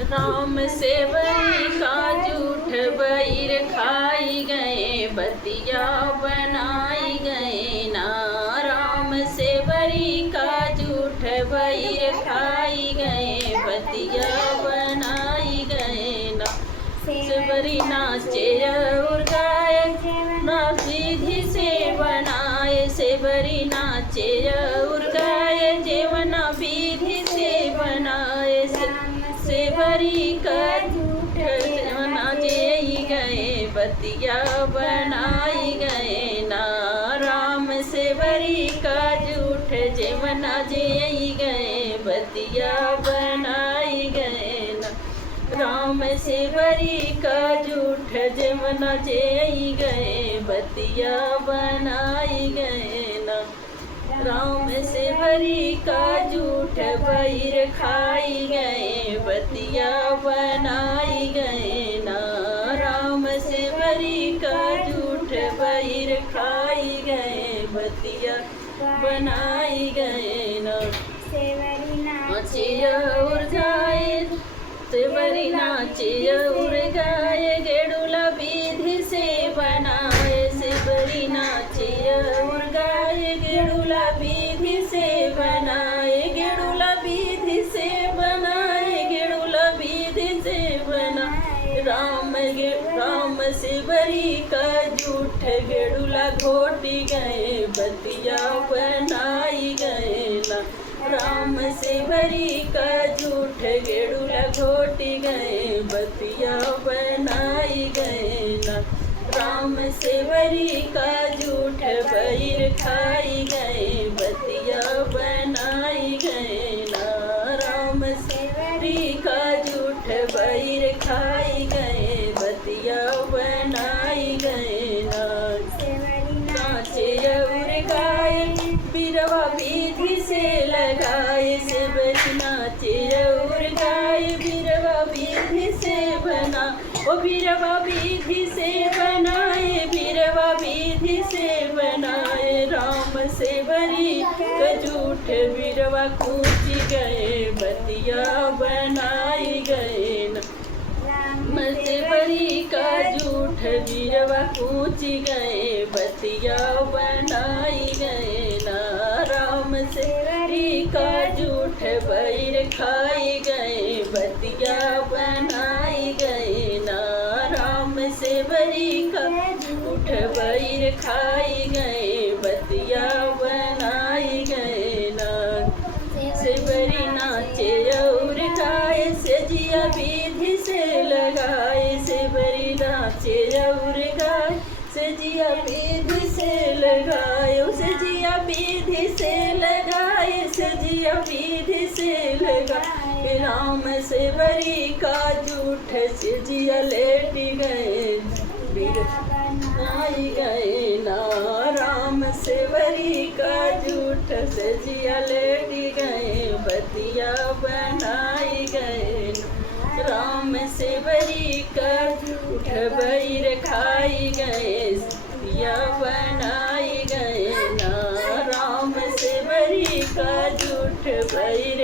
राम से बरी का झूठ बैर खाई गए, बतिया बनाई गए ना। राम से बरी का झूठ बैर खाई गए, बतिया बनाई गए ना। से बरी नाचे और गाए ना, विधि से बनाए। से बरी नाचे और गाए, जेवना विधि से बनाए। से बरी का झूठ जेवना जेई गए, बतिया बनाई गए ना। राम से बरी का झूठ जेवना जेई गए, बतिया बनाई गए ना। राम से बरी का झूठ जेवना जेई गए, बतिया बनाई गए ना। राम से बरी का झूठ बैर खाई गए, बतिया बनाई गए ना। राम से बरी का झूठ बैर खाई गए, बतिया बनाई गए ना। नाचे और गाए से बरी नाचे और गाए, गेडुला विधि से बनाए। से बरी नाचे और गाए, गेडुला विधि से बनाए। गेडुला विधि से बनाए, गेडुला विधि से बनाए। राम से बरी का झूठ गेडुला घोटी गए, बतिया बनाई गए ना। राम से बरी का झूठ गेडुला घोटी गए, बतिया बनाई गए ना। राम से बरी का झूठ बैर खाई गए, बतिया बनाई गए ना। राम से बरी का झूठ बैर खाई गए, बतिया बनाई गए ना। नाचे और गाए, बिरवा विधि से लगाए। से बरी नाचे और गाए, बिरवा विधि से बना। ओ बिरवा विधि से बनाए, बिरवा विधि से बनाए। राम से बरी का झूठ बिरवा कूच गए, बतिया बनाई गए ना। राम से बरी का झूठ बिरवा कूच गए, बतिया बनाई गए ना। राम से बरी का झूठ बैर खाई गए, बतिया बनाई गए ना। राम से बरी का झूठ बैर खाई गए, बतिया बनाई गए ना। से बरी नाचे और गाए, से जिया विधि से लगाए। से बरी नाचे और गाए, से जिया विधि से लगाए। से जिया विधि से लगाए, से जिया विधि से लगाए। राम से बरी का झूठ से जिया लेट गए, बनाई गए ना। राम से बरी का झूठ से जिया लेट गए, बतिया बनाई गए ना। राम से बरी का झूठ बैर खाई गए, बतिया बनाई गए ना। राम से बरी का झूठ बैर